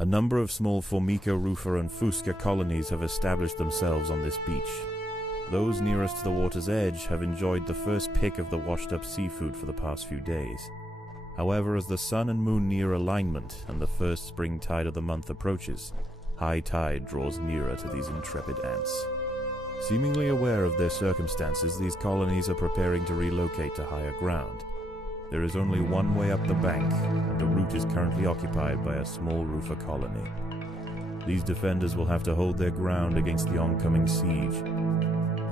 A number of small Formica, Rufa, and Fusca colonies have established themselves on this beach. Those nearest to the water's edge have enjoyed the first pick of the washed-up seafood for the past few days. However, as the sun and moon near alignment and the first spring tide of the month approaches, high tide draws nearer to these intrepid ants. Seemingly aware of their circumstances, these colonies are preparing to relocate to higher ground. There is only one way up the bank, and the route is currently occupied by a small Rufa colony. These defenders will have to hold their ground against the oncoming siege.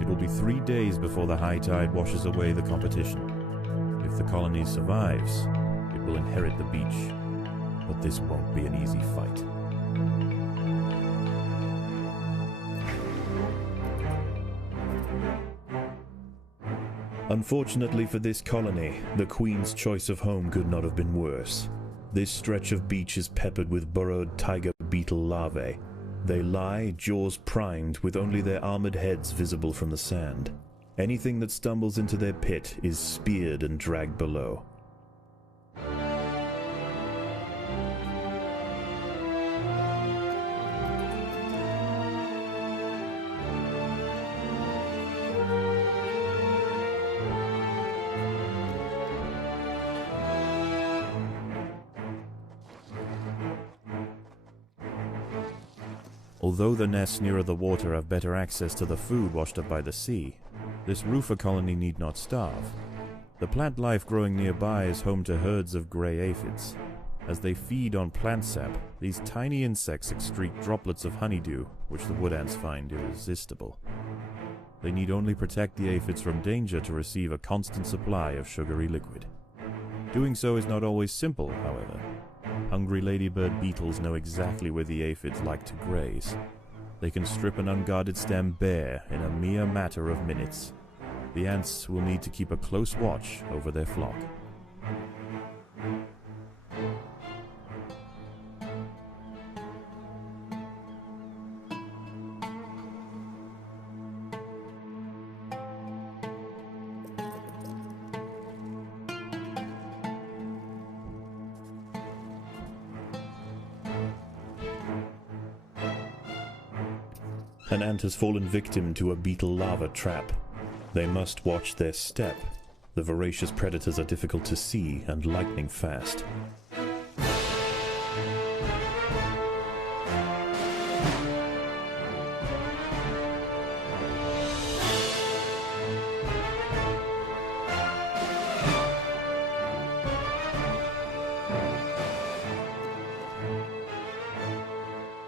It will be 3 days before the high tide washes away the competition. If the colony survives, it will inherit the beach, but this won't be an easy fight. Unfortunately for this colony, the Queen's choice of home could not have been worse. This stretch of beach is peppered with burrowed tiger beetle larvae. They lie, jaws primed, with only their armored heads visible from the sand. Anything that stumbles into their pit is speared and dragged below. Although the nests nearer the water have better access to the food washed up by the sea, this Rufa colony need not starve. The plant life growing nearby is home to herds of grey aphids. As they feed on plant sap, these tiny insects excrete droplets of honeydew, which the wood ants find irresistible. They need only protect the aphids from danger to receive a constant supply of sugary liquid. Doing so is not always simple, however. Hungry ladybird beetles know exactly where the aphids like to graze. They can strip an unguarded stem bare in a mere matter of minutes. The ants will need to keep a close watch over their flock. An ant has fallen victim to a beetle larva trap. They must watch their step. The voracious predators are difficult to see and lightning fast.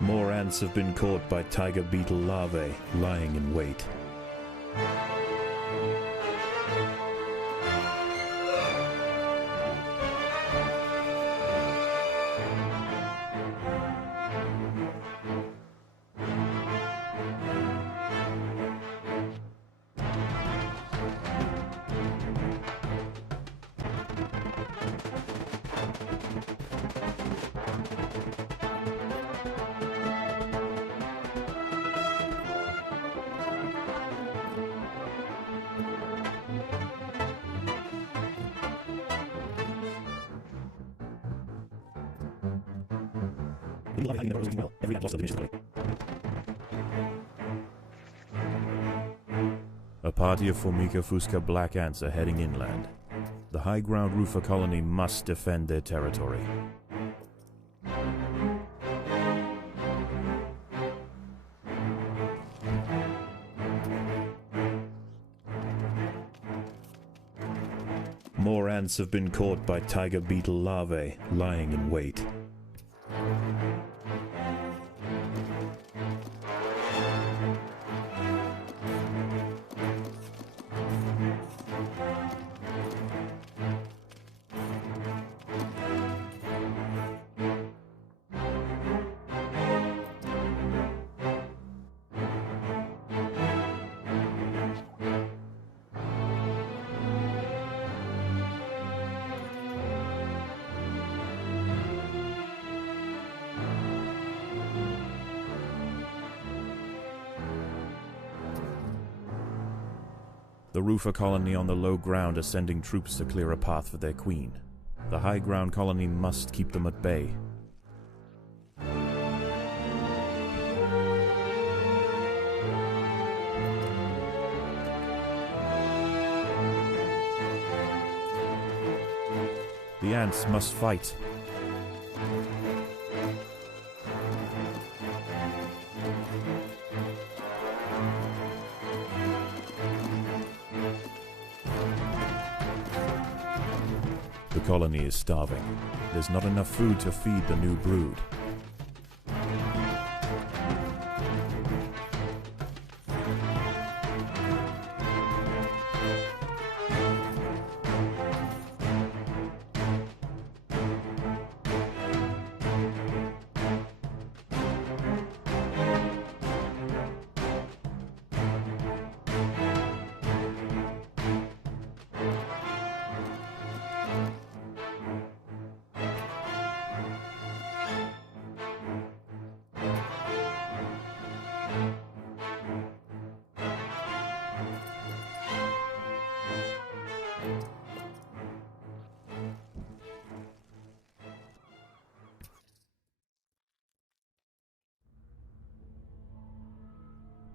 More ants have been caught by tiger beetle larvae lying in wait. A party of Formica Fusca black ants are heading inland. The high ground Rufa colony must defend their territory. More ants have been caught by tiger beetle larvae lying in wait. The Rufa colony on the low ground are sending troops to clear a path for their queen. The high ground colony must keep them at bay. The ants must fight. The colony is starving. There's not enough food to feed the new brood.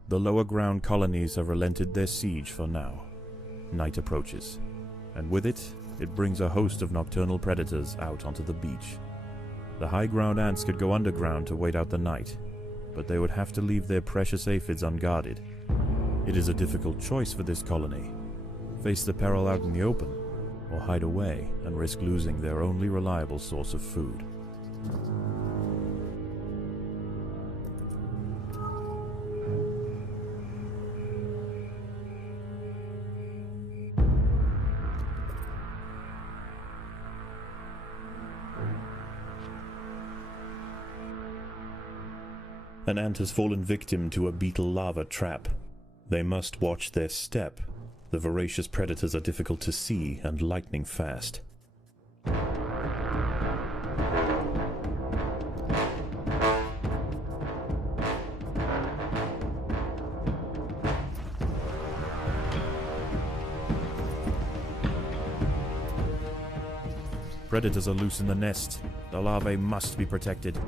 The lower ground colonies have relented their siege for now. Night approaches, and with it, it brings a host of nocturnal predators out onto the beach. The high ground ants could go underground to wait out the night, but they would have to leave their precious aphids unguarded. It is a difficult choice for this colony: face the peril out in the open, or hide away and risk losing their only reliable source of food. An ant has fallen victim to a beetle larva trap. They must watch their step. The voracious predators are difficult to see and lightning fast. Predators are loose in the nest. The larvae must be protected.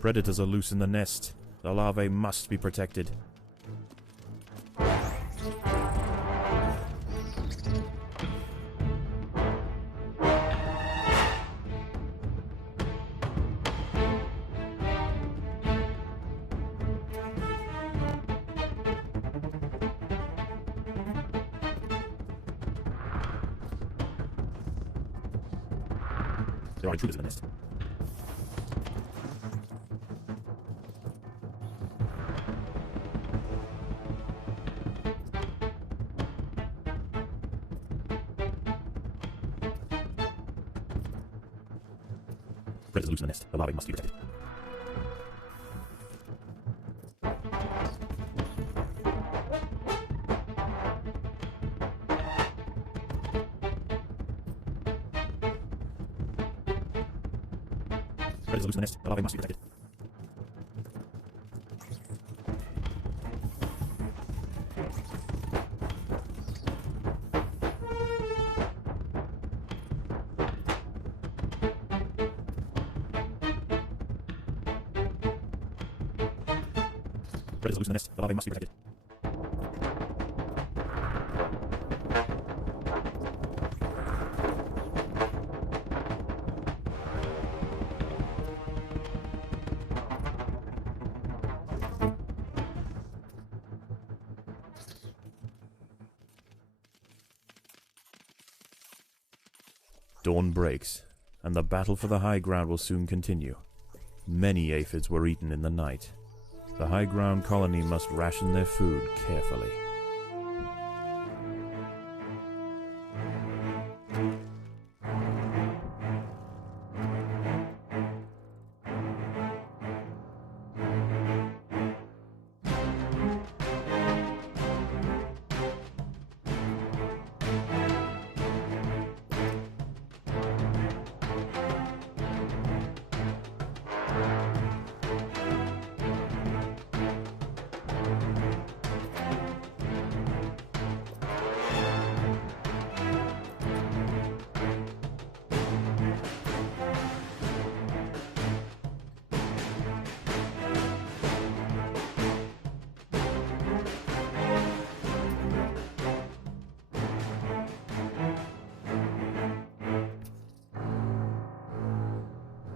Predators are loose in the nest. The larvae must be protected. There are intruders in the nest. Predators loose in the nest. The larvae must be protected. Predators loose in the nest. The larvae must be protected. Predators loose in the nest. The larvae must be protected. Dawn breaks, and the battle for the high ground will soon continue. Many aphids were eaten in the night. The high ground colony must ration their food carefully.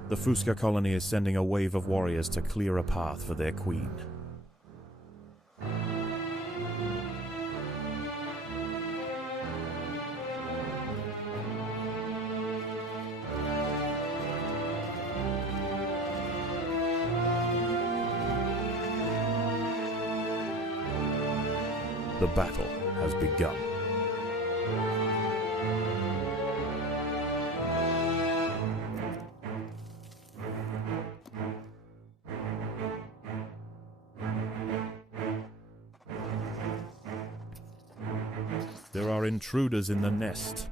The Fuska colony is sending a wave of warriors to clear a path for their queen. The battle has begun. There are intruders in the nest.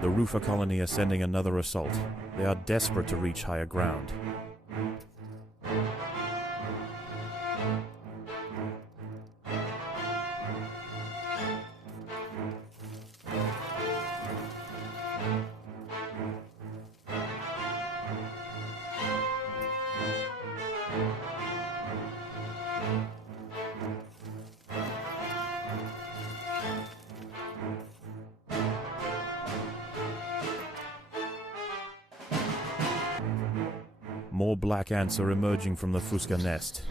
The Rufa colony are sending another assault. They are desperate to reach higher ground. More black ants are emerging from the Fuska nest.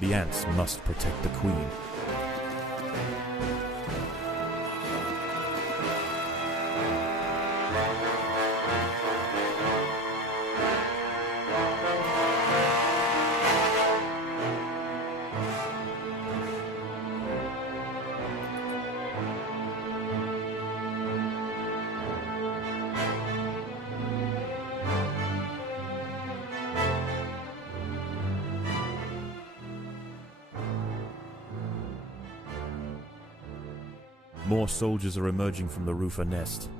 The ants must protect the queen. More soldiers are emerging from the Rufa nest.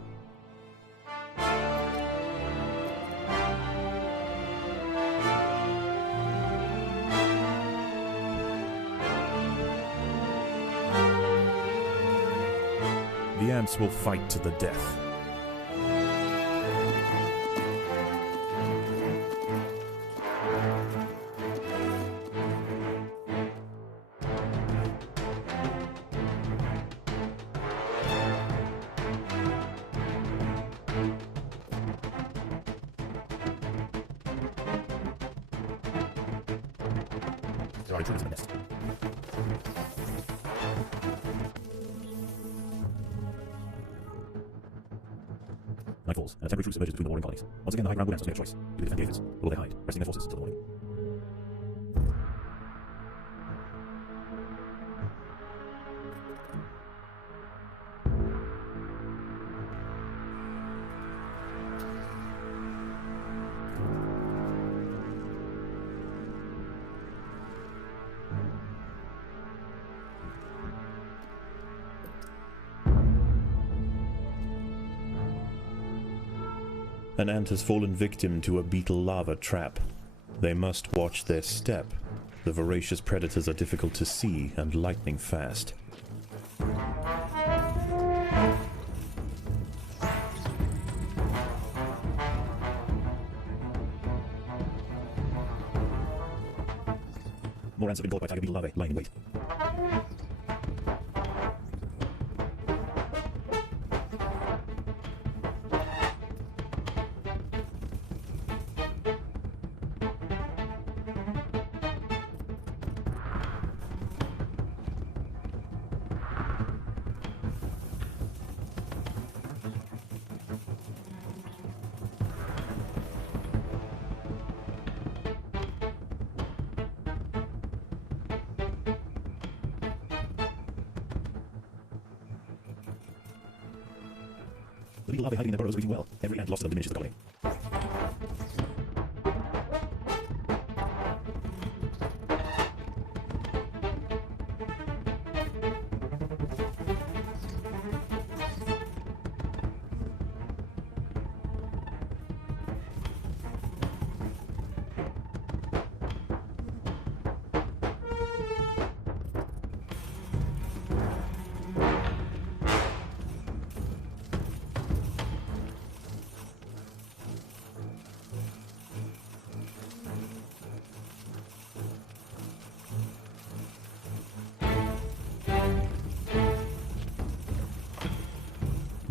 The ants will fight to the death. There are intruders in the nest. Night falls, and a temporary truce emerges between the warring colonies. Once again, the high ground woodlands make a choice. Do they defend the aphids, or will they hide, resting their forces until the morning? An ant has fallen victim to a beetle lava trap. They must watch their step. The voracious predators are difficult to see and lightning fast. More ants have been caught by tiger beetle larvae, lying in wait. The beetle larvae hiding in their burrows are eating well. Every ant lost to them diminishes the colony.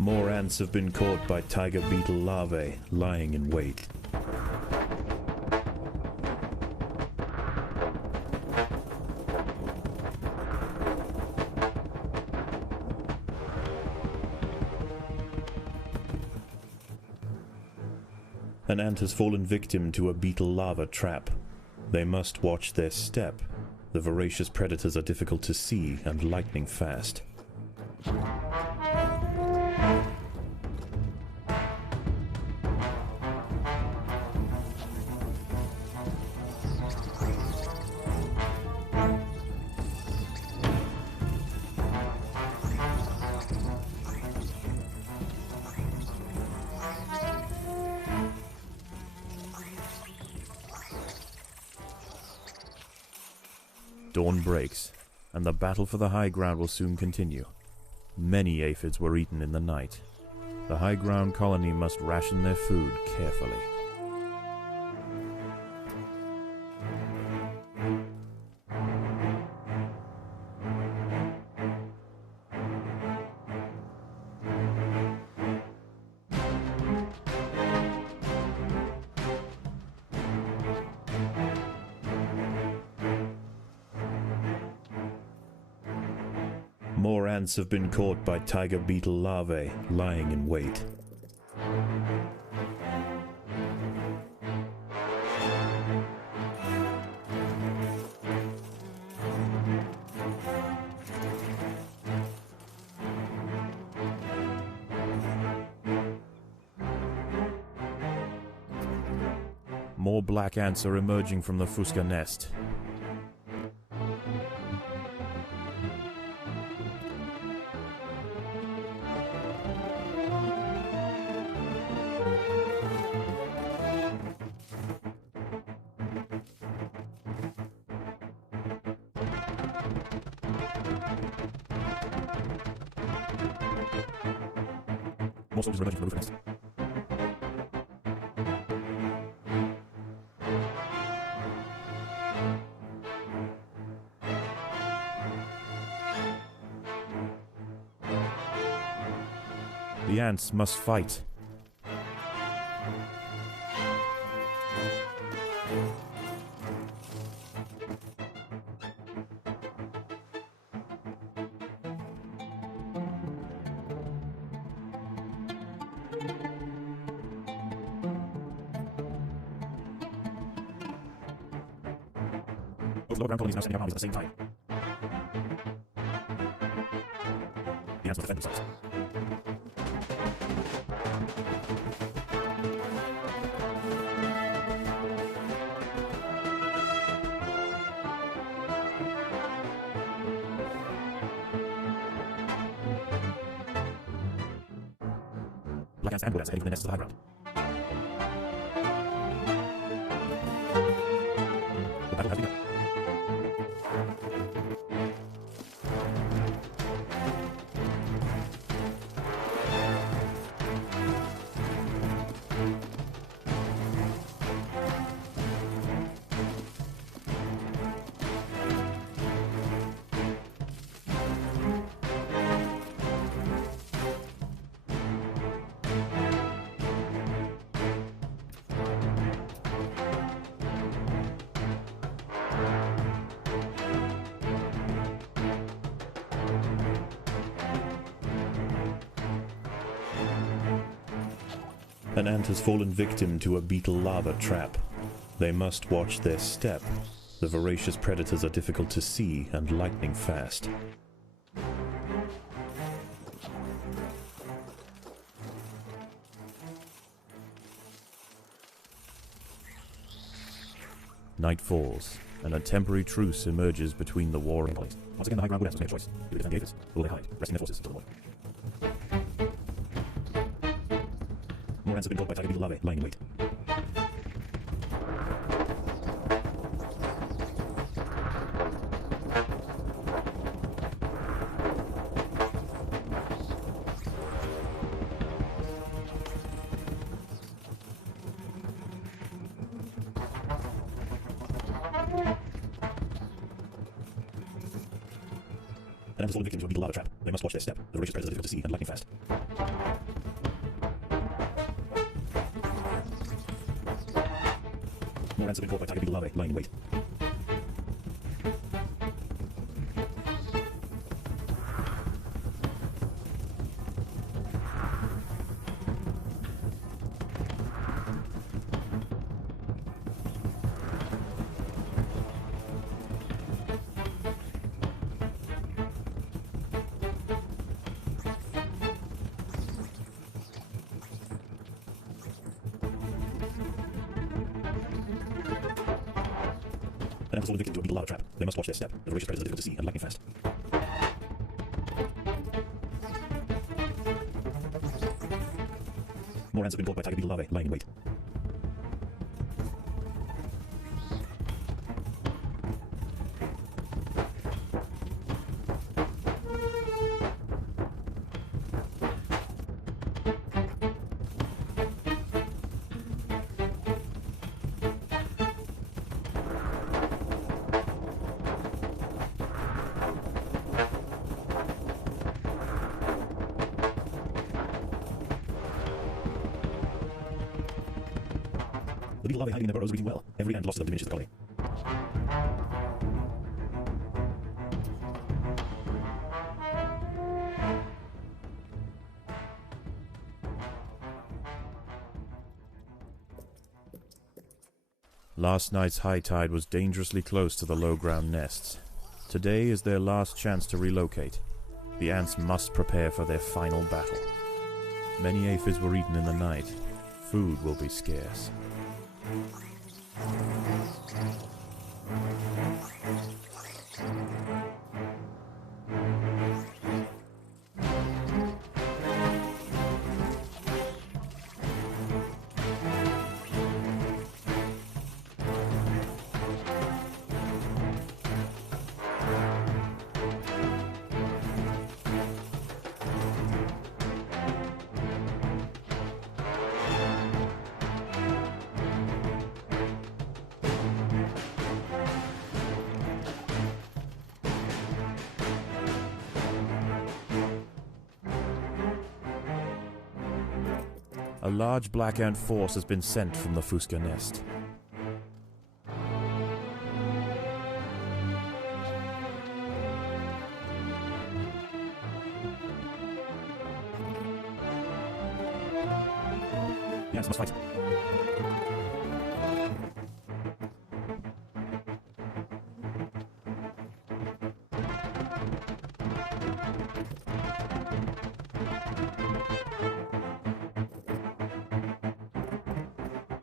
More ants have been caught by tiger beetle larvae lying in wait. An ant has fallen victim to a beetle larva trap. They must watch their step. The voracious predators are difficult to see and lightning fast. Dawn breaks, and the battle for the high ground will soon continue. Many aphids were eaten in the night. The high ground colony must ration their food carefully. More ants have been caught by tiger beetle larvae lying in wait. More black ants are emerging from the Fusca nest. More soldiers are emerging from the roof nest. The ants must fight. Both lower ground colonies now sending out armies at the same time. The ants must defend themselves. Black ants and wood ants are heading for the nests of the high ground. The battle has begun. An ant has fallen victim to a beetle larva trap. They must watch their step. The voracious predators are difficult to see and lightning fast. Night falls, and a temporary truce emerges between the warring colonies. Once again, the high ground would ants must make a choice. Do they defend the aphids, or will they hide, resting their forces until the morning? More ants have been caught by tiger beetle larvae lying in wait. An ant has fallen victim to a beetle larva trap. They must watch their step. The voracious predators are difficult to see and lightning fast. More ants have been caught by tiger beetle larvae, lying in wait. An ant has fallen victim to a beetle larva trap. They must watch their step. The voracious predators are difficult to see and lightning fast. More ants have been caught by tiger beetle larvae, lying in wait. The beetle larvae hiding in their burrows are eating well. Every ant lost to them diminishes the colony. Last night's high tide was dangerously close to the low ground nests. Today is their last chance to relocate. The ants must prepare for their final battle. Many aphids were eaten in the night. Food will be scarce. A large black ant force has been sent from the Fuska nest. The ants must fight.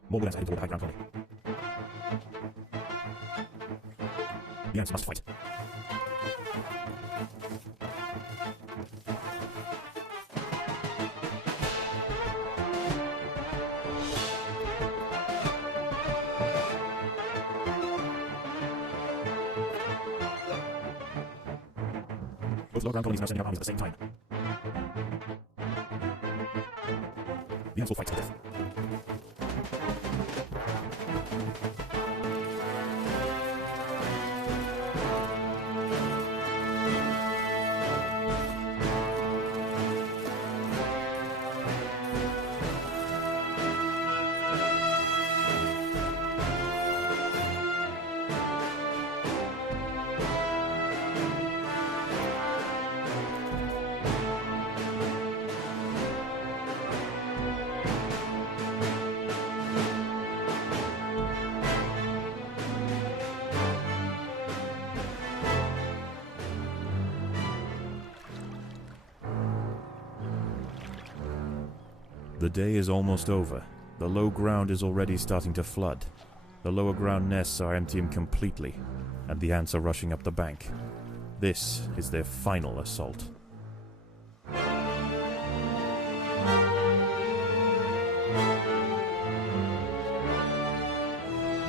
More ants heading toward the high ground colony. The ants must fight. Both low ground colonies now sending out armies at the same time. The ants will fight to the death. The day is almost over. The low ground is already starting to flood. The lower ground nests are emptying completely, and the ants are rushing up the bank. This is their final assault.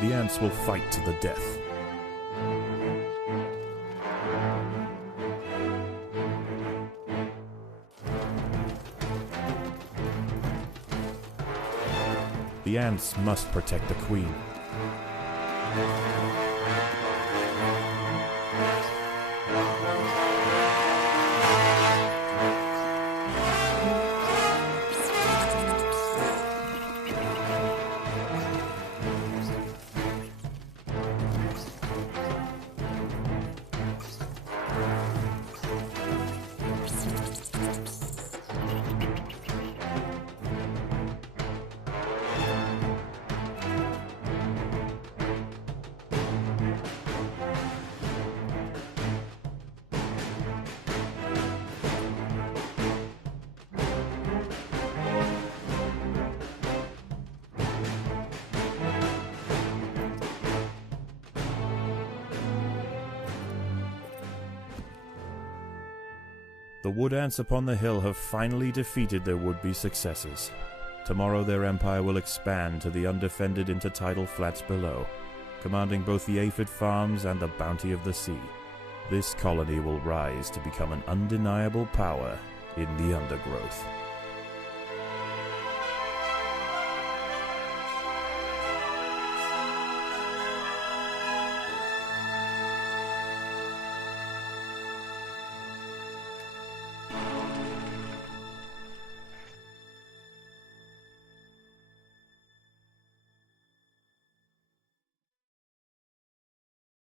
The ants will fight to the death. The ants must protect the queen. The wood ants upon the hill have finally defeated their would-be successors. Tomorrow their empire will expand to the undefended intertidal flats below, commanding both the aphid farms and the bounty of the sea. This colony will rise to become an undeniable power in the Undergrowth.